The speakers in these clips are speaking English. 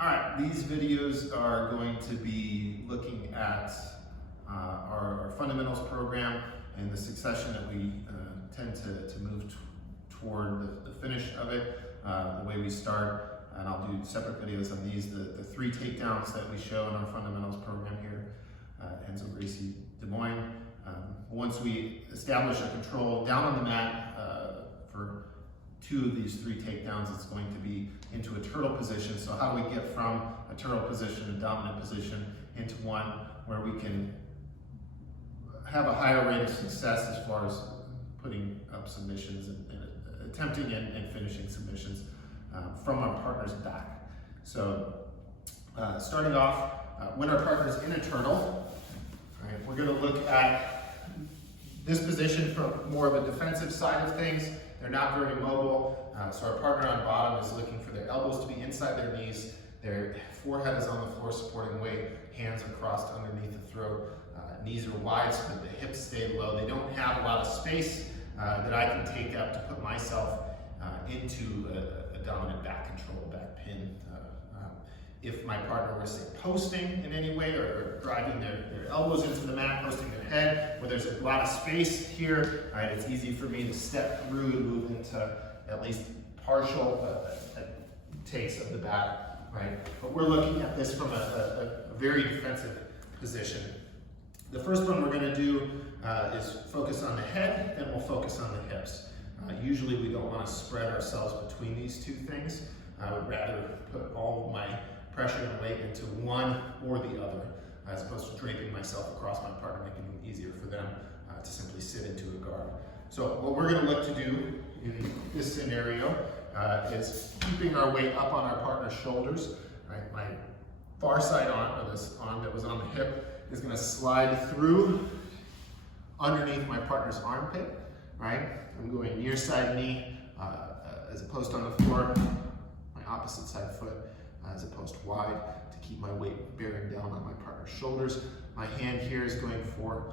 All right, these videos are going to be looking at our fundamentals program and the succession that we tend to move toward the finish of it, the way we start. And I'll do separate videos on these, the 3 takedowns that we show in our fundamentals program here, Enzo Gracie Des Moines. Once we establish a control down on the mat for 2 of these 3 takedowns, it's going to be into a turtle position. So how do we get from a turtle position, a dominant position, into one where we can have a higher rate of success as far as putting up submissions and attempting and finishing submissions from our partner's back. So starting off, when our partner's in a turtle, right, we're going to look at this position from more of a defensive side of things. They're not very mobile, so our partner on bottom is looking for their elbows to be inside their knees, their forehead is on the floor supporting weight, hands are crossed underneath the throat, knees are wide so that the hips stay low. They don't have a lot of space that I can take up to put myself into a dominant back control, back pin. If my partner was, say, posting in any way or driving their elbows into the mat, posting their head, where there's a lot of space here, right, it's easy for me to step through and move into at least partial takes of the bat, right? But we're looking at this from a very defensive position. The first one we're going to do is focus on the head, then we'll focus on the hips. Usually we don't want to spread ourselves between these 2 things. I would rather put all of my pressure and weight into one or the other, as opposed to draping myself across my partner, making it easier for them to simply sit into a guard. So what we're going to look to do in this scenario is keeping our weight up on our partner's shoulders. Right? My far side arm, or this arm that was on the hip, is going to slide through underneath my partner's armpit. Right? I'm going near side knee as opposed to on the floor, my opposite side foot as opposed to wide, to keep my weight bearing down on my partner's shoulders. My hand here is going for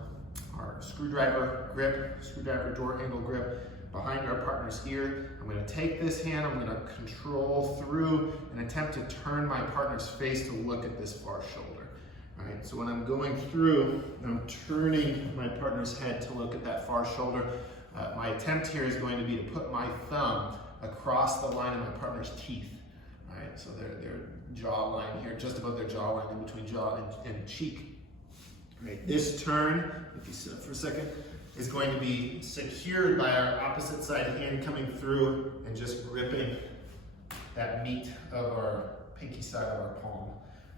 our screwdriver grip, screwdriver door handle grip behind our partner's ear. I'm going to take this hand, I'm going to control through and attempt to turn my partner's face to look at this far shoulder. All right, so when I'm going through, I'm turning my partner's head to look at that far shoulder. My attempt here is going to be to put my thumb across the line of my partner's teeth. All right, so their jawline here, just above their jawline, in between jaw and cheek. Right, this turn, if you sit up for a second, is going to be secured by our opposite side hand coming through and just gripping that meat of our pinky side of our palm.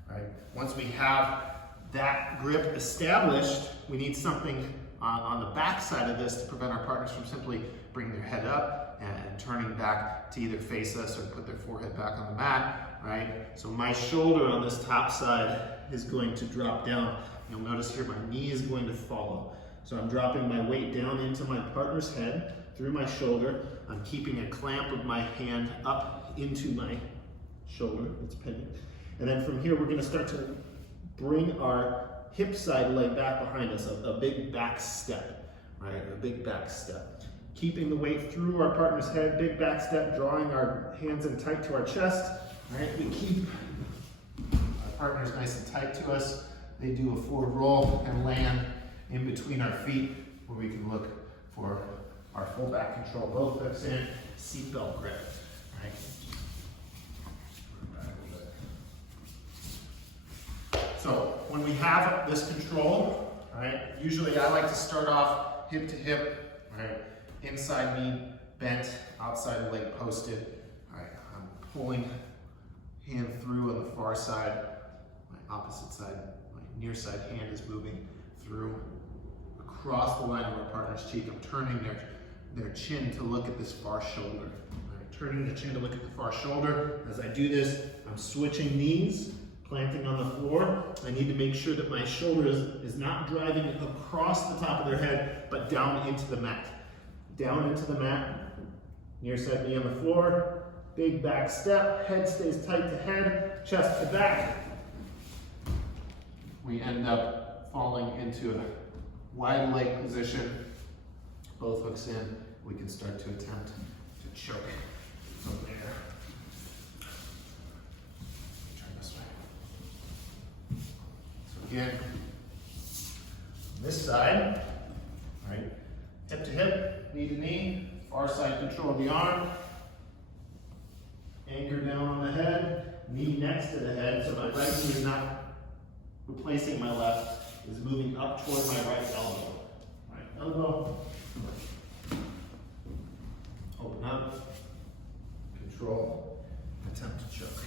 Right? Once we have that grip established, we need something on the back side of this to prevent our partners from simply bringing their head up and turning back to either face us or put their forehead back on the mat, right? So my shoulder on this top side is going to drop down. You'll notice here my knee is going to follow. So I'm dropping my weight down into my partner's head, through my shoulder. I'm keeping a clamp of my hand up into my shoulder, it's pinning. And then from here, we're gonna start to bring our hip side leg back behind us, a big back step, right? A big back step. Keeping the weight through our partner's head, big back step, drawing our hands in tight to our chest, right? We keep our partners nice and tight to us. They do a forward roll and land in between our feet where we can look for our full back control, both hips in, seatbelt grip, right? So when we have this control, right, usually I like to start off hip to hip, right, inside knee bent, outside leg posted. All right, I'm pulling hand through on the far side, my opposite side, my near side hand is moving through across the line of our partner's cheek. I'm turning their chin to look at this far shoulder. Right, turning the chin to look at the far shoulder. As I do this, I'm switching knees, planting on the floor. I need to make sure that my shoulder is not driving across the top of their head, but down into the mat. Down into the mat, near side knee on the floor, big back step, head stays tight to head, chest to back. We end up falling into a wide leg position, both hooks in. We can start to attempt to choke from there. Try to again, on this side, right? Hip to hip, knee to knee, far side control of the arm. Anchor down on the head, knee next to the head, so my right knee is not replacing my left, is moving up toward my right elbow. Right elbow. Open up. Control. Attempt to choke.